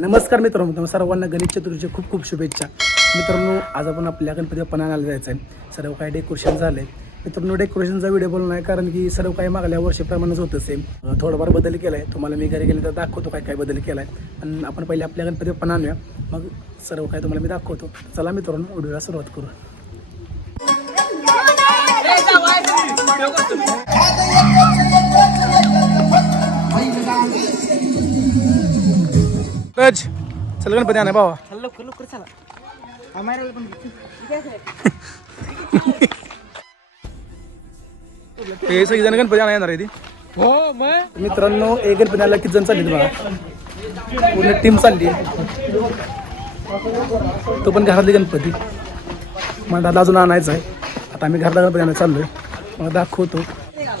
नमस्कार मित्रांनो, तुम्हाला सर्वांना गणेश चतुर्थीच्या खूप खूप शुभेच्छा. मित्रांनो, आज आपण आपल्या गणपती बाप्पांना आणायला जायचं आहे. सर्व काही डेकोरेशन झालं आहे. मित्रांनो, डेकोरेशनचा व्हिडिओ बनवला आहे कारण की सर्व काही मागल्या वर्षीप्रमाणेच होतं सेम. थोडाफार बदल केला आहे. तुम्हाला मी घरी गेले तर दाखवतो काय काय बदल केला आहे. पण आपण पहिले आपल्या गणपती बाप्पांना आणूया, मग सर्व काही तुम्हाला मी दाखवतो. चला मित्रांनो, व्हिडिओला सुरुवात करू. चल गणपती आणा बाबा. लवकर लवकर चला. हे सगळेजण गणपती आणा येणार आहे ती. हो मग मित्रांनो, एक गणपती आला किती जण चालली बघा, पूर्ण टीम चालली. तो पण घरातली गणपती मंडळाला अजून आणायचा आहे. आता आम्ही घरातला गणपती आणायला चाललोय, मग दाखवतो.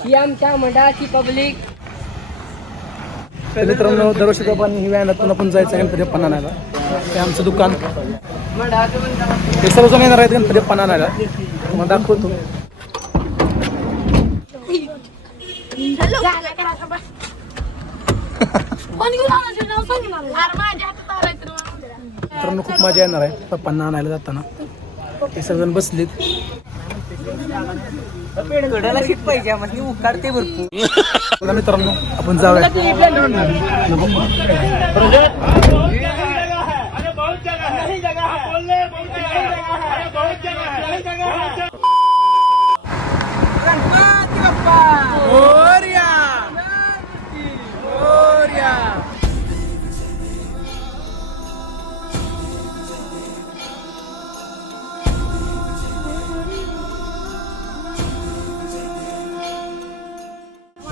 ही आमच्या मंडळाची पब्लिक. तर मित्रांनो, दरवर्षी आपण ही व्हॅनातून आपण जायचं गणपती बाप्पा आणायला. ते आमचं दुकान. हे सर्वजण येणार आहेत गणपती बाप्पा आणायला, मग दाखवतो. मित्रांनो, खूप मजा येणार आहे पप्पांना आणायला जाताना. हे सर्वजण बसलेत. गडाला शिट पाहिजे मग उकारते भरपूर. मित्रांनो, आपण जाऊया.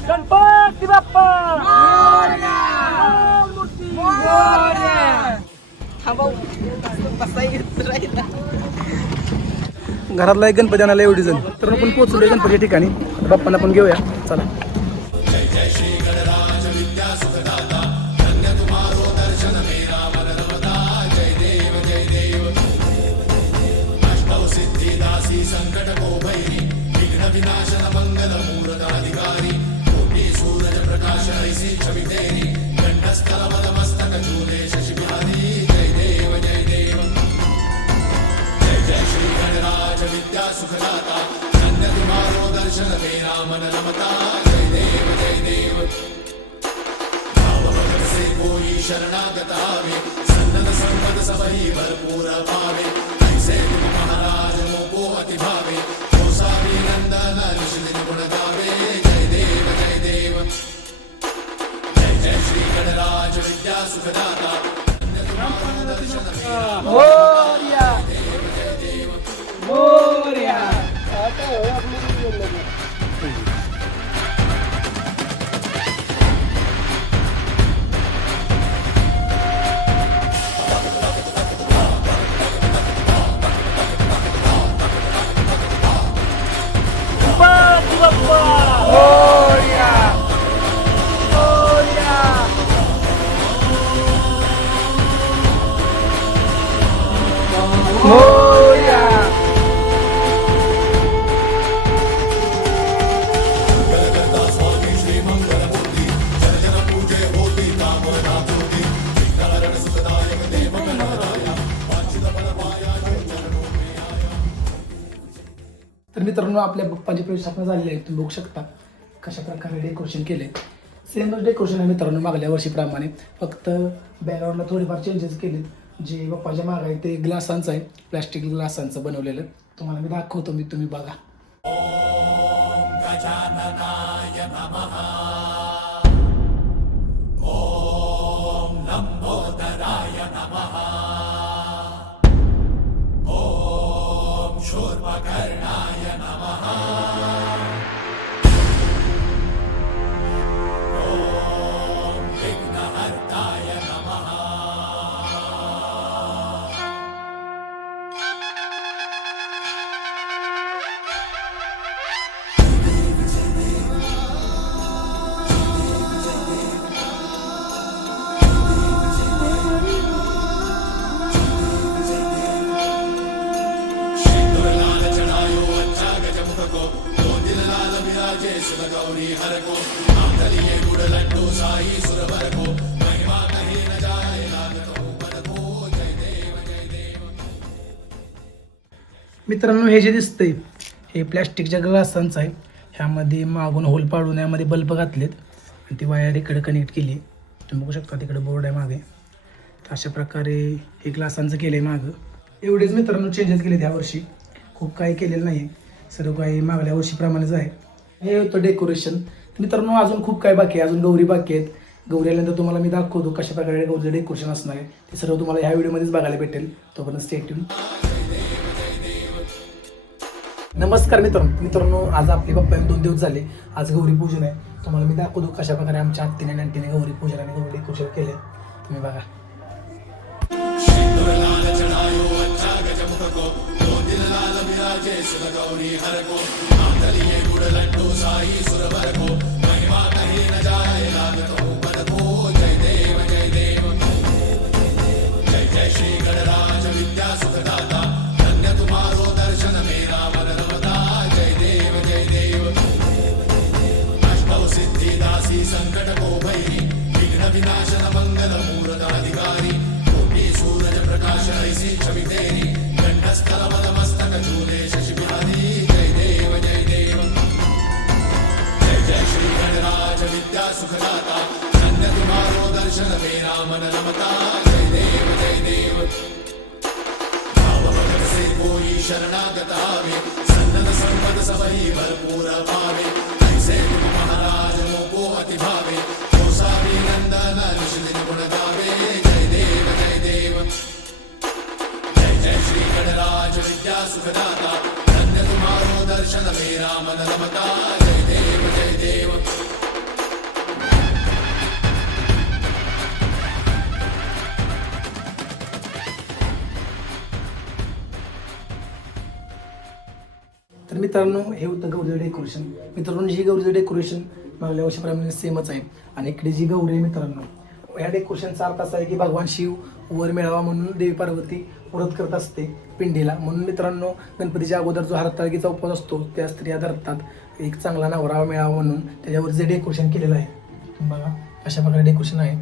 गणपती बाप्पा घरातला एक गणपती आणायला एवढी जण. तर आपण पोहोचलो गणपती ठिकाणी. बाप्पांना पण घेऊया, चला. तर मित्रांनो, आपल्या बाप्पांची प्रतिष्ठापना झालेली आहे. तुम्ही बघू शकता कशा प्रकारे डेकोरेशन केले. सेमच डेकोरेशन आहे मित्रांनो मागल्या वर्षीप्रमाणे, फक्त बॅकग्राऊंडला थोडेफार चेंजेस केले. जे बाप्पाच्या माग आहे ते ग्लासांचं आहे, प्लॅस्टिक ग्लासांचं बनवलेलं. तुम्हाला मी दाखवतो, तुम्ही बघा. गौरी हर को आंगलिये गुड़ लड्डू साई सुरवर को महिमा कहीं न जाए लागतो मित्रांनो हे जे दिसतंय हे प्लॅस्टिकच्या ग्लासांचं आहे. ह्यामध्ये मागून होल पाडून यामध्ये बल्ब घातलेत आणि ती वायर इकडे कनेक्ट केली. तुम्ही बघू शकता तिकडे बोर्ड आहे मागे. तर अशा प्रकारे हे ग्लासांचं केलं आहे मागं. एवढेच मित्रांनो चेंजेस केले ह्या वर्षी, खूप काही केलेलं नाही. सर्व काही मागल्या वर्षीप्रमाणेच आहे. हे होतं डेकोरेशन. मित्रांनो अजून खूप काही बाकी आहे, अजून गौरी बाकी आहेत. गौरी आल्यानंतर तुम्हाला मी दाखवतो कशा प्रकारे गौरीचं डेकोरेशन असणार आहे. ते सर्व तुम्हाला ह्या व्हिडिओमध्येच बघायला भेटेल. तोपर्यंत स्टे ट्यून. नमस्कार मित्रांनो आज आपले पप्पा 2 दिवस झाले. आज गौरी पूजन आहे. तुम्हाला मी दाखवतो कशा प्रकारे आमच्या आत्तीने आणि आंटीने गौरी पूजन आणि गौरी डेकोरेशन केले. तुम्ही बघा. तर मित्रांनो हे होतं गौरीचं डेकोरेशन. मित्रांनो जी गौरीचं डेकोरेशन मागल्या वर्षीप्रमाणे सेमच आहे. आणि इकडे जी गौरी आहे मित्रांनो, ह्या डेकोरेशनचा अर्थ असा आहे की भगवान शिव वर मिळावा म्हणून देवी पार्वती व्रत करत असते पिंडीला. म्हणून मित्रांनो गणपतीच्या अगोदर जो हरताळकीचा उपवास असतो त्या स्त्रिया धरतात, एक चांगला नवरा मिळावा म्हणून. त्याच्यावर जे डेकोरेशन केलेलं आहे बघा, अशा प्रकारे डेकोरेशन आहे.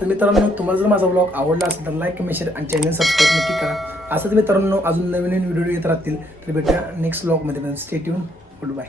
तर मित्रांनो तुम्हाला जर माझा ब्लॉग आवडला असेल तर लाईक, कमेंट, शेअर आणि चॅनल सबस्क्राईब नक्की करा. असंच मित्रांनो अजून नवीन व्हिडिओ येत राहतील. तर भेटूया नेक्स्ट ब्लॉगमध्ये. Stay tune. Good bye.